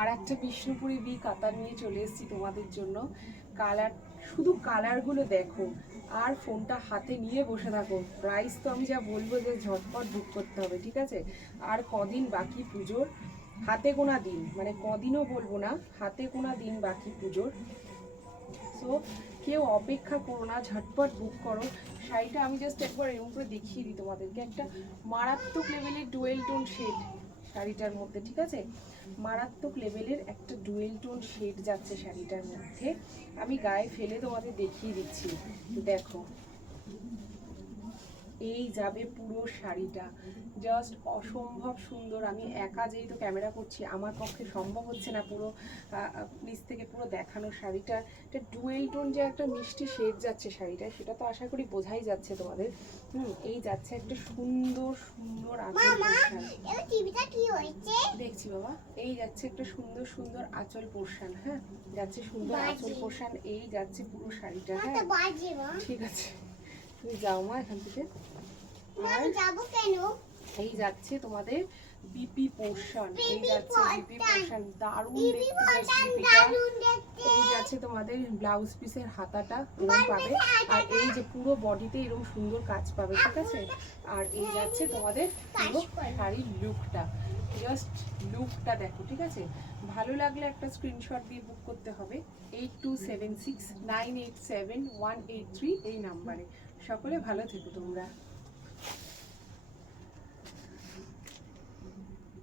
আর একটা বিষ্ণুপুরি বি কাতার নিয়ে চলে এসেছি তোমাদের জন্য। কালার, শুধু কালারগুলো দেখো আর ফোনটা হাতে নিয়ে বসে থাকো। প্রাইস তো আমি যা বলবো যে ঝটপট বুক করতে হবে, ঠিক আছে? আর কদিন বাকি পুজোর, হাতে গোনা দিন, মানে কদিনও বলবো না, হাতে গোনা দিন বাকি পুজোর। সো কেউ অপেক্ষা করো না, ঝটপট বুক করো। শাড়িটা আমি জাস্ট একবার এরকম করে দেখিয়ে দিই তোমাদেরকে। একটা মারাত্মক লেভেলের ডুয়েল টোন শেড শাড়িটার মধ্যে, ঠিক আছে? মারাত্মক লেভেলের একটা ডুয়েল টোন শেড যাচ্ছে শাড়িটার মধ্যে। আমি গায়ে ফেলে তোমাদের দেখিয়ে দিচ্ছি, দেখো। এই যাবে পুরো শাড়িটা, জাস্ট অসম্ভব সুন্দর। আমি একা যেহেতু ক্যামেরা করছি, আমার পক্ষে সম্ভব হচ্ছে না পুরো নিচ থেকে পুরো দেখানো শাড়িটা। এটা ডুয়েল টোন যে একটা মিষ্টি শেড যাচ্ছে শাড়িটা, সেটা তো আশা করি বোঝাই যাচ্ছে তোমাদের। এই যাচ্ছে একটা সুন্দর সুন্দর আঁচল পোর্শন। দেখছি বাবা, এই যাচ্ছে একটা সুন্দর সুন্দর আঁচল পোর্শন। হ্যাঁ, যাচ্ছে সুন্দর আঁচল পোর্শন, এই যাচ্ছে পুরো শাড়িটা। হ্যাঁ ঠিক আছে, তুমি যাও মা এখান থেকে। এই যাচ্ছে তোমাদের বিপি পোর্শন, এই যাচ্ছে বিপি পোর্শন, দারুণ দেখতে। এই যাচ্ছে তোমাদের ব্লাউজ পিসের হাতাটা এরকম পাবে, আর এই যে পুরো বডিতে এরকম সুন্দর কাজ পাবে, ঠিক আছে? আর এই যাচ্ছে তোমাদের পুরো শাড়ির লুকটা, জাস্ট লুকটা দেখো, ঠিক আছে? ভালো লাগলে একটা স্ক্রিনশট দিয়ে বুক করতে হবে 8276987183 এই নাম্বারে। সকলে ভালো থেকো তোমরা।